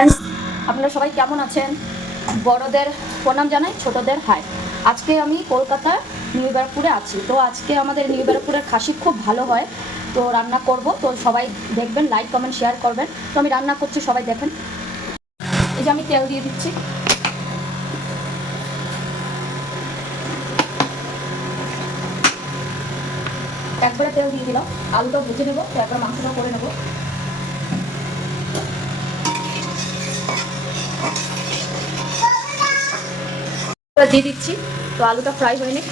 Friends, আপনারা সবাই কেমন আছেন? বড়দের প্রণাম জানাই, ছোটদের হাই। আজকে আমি কলকাতা নিউ ব্যারাকপুরে আছি। তো আজকে আমাদের নিউ ব্যারাকপুরের খাসি খুব ভালো হয়, তো রান্না করব। তো সবাই দেখবেন, লাইক কমেন্ট শেয়ার করবেন। তো আমি রান্না করছি, সবাই দেখেন। এই যে আমি তেল দিয়ে দিচ্ছি। একবারে তেল দিয়ে দিলাম। আলুটা ভেজে নেবো, তো একবার মাংসটা করে নেবো। দিয়ে দিচ্ছি, তো আলুটা ফ্রাই হয়নি।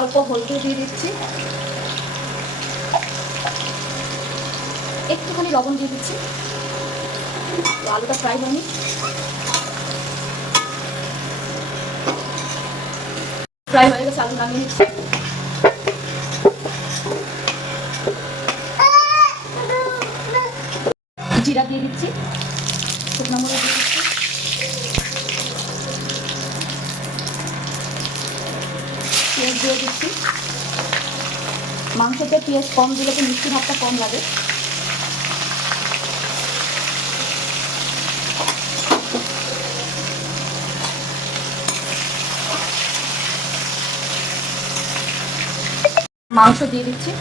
অল্প হলুদ দিয়ে দিচ্ছি, একটুখানি লবণ দিয়ে দিচ্ছি। তো আলুটা ফ্রাই হয়নি, ফ্রাই হয়ে গেছে, আলু নামিয়ে নিচ্ছি। জিরা দিয়ে দিচ্ছি, শুকনো মরিচ দিয়ে দিচ্ছি, পেঁয়াজ দিয়ে দিচ্ছি। মাংসতে পেঁয়াজ কম দিলে তো মিষ্টি ভাতটা কম লাগে। মাংস দিয়ে দিচ্ছি,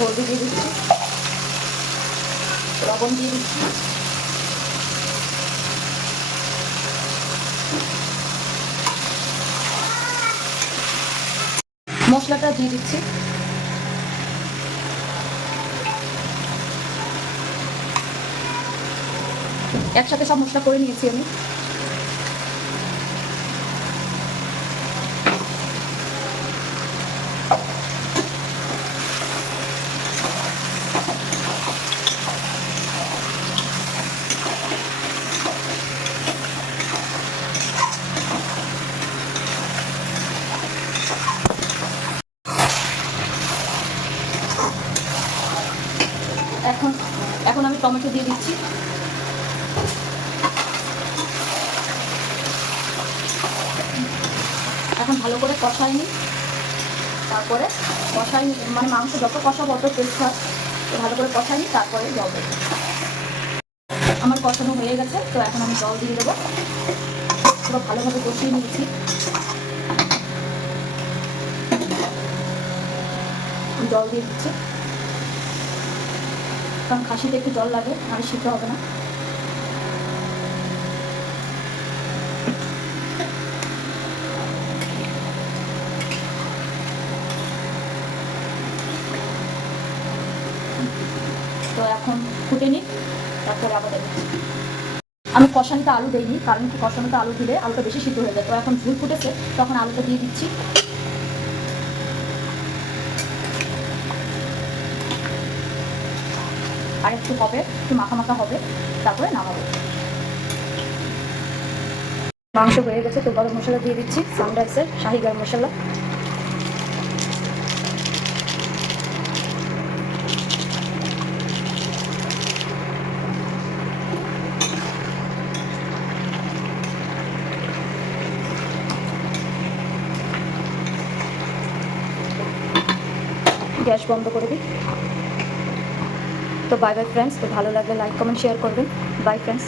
হলদি দিয়ে দিচ্ছি, লবণ দিয়ে দিচ্ছি, মশলাটা দিয়ে দিচ্ছি। একসাথে সব মশলা করে নিয়েছি আমি। এখন এখন আমি টমেটো দিয়ে দিচ্ছি। এখন ভালো করে কষাই নিই, তারপরে কষাই মানে মাংস যত কষাবো অত টেস্ট হয়। তো ভালো করে কষাই নিই, তারপরে জল দেবো। আমার কষানো হয়ে গেছে, তো এখন আমি জল দিয়ে দেবো। পুরো ভালোভাবে কষিয়ে নিয়েছি। জল দিয়ে দিচ্ছি, কারণ খাসিতে একটু জল লাগে, আর সিদ্ধ হবে না। তো এখন ফুটে নিই, তারপরে আবার দেখছি। আমি কষানিতে আলু দিইনি, কারণ কি কষানোতে আলু দিলে আলুটা বেশি সিদ্ধ হয়ে যায়। তো এখন ঝুল ফুটেছে, তখন আলুটা দিয়ে দিচ্ছি। আর একটু হবে, একটু মাখা মাখা হবে, তারপরে নামাবো। মাংস হয়ে গেছে, তো গরম মশলা দিয়ে দিচ্ছি, সানরাইসের শাহি গরম মশলা। গ্যাস বন্ধ করে দিই। তো বাই বাই ফ্রেন্ডস। তো ভালো লাগলে লাইক কমেন্ট শেয়ার করবেন। By friends.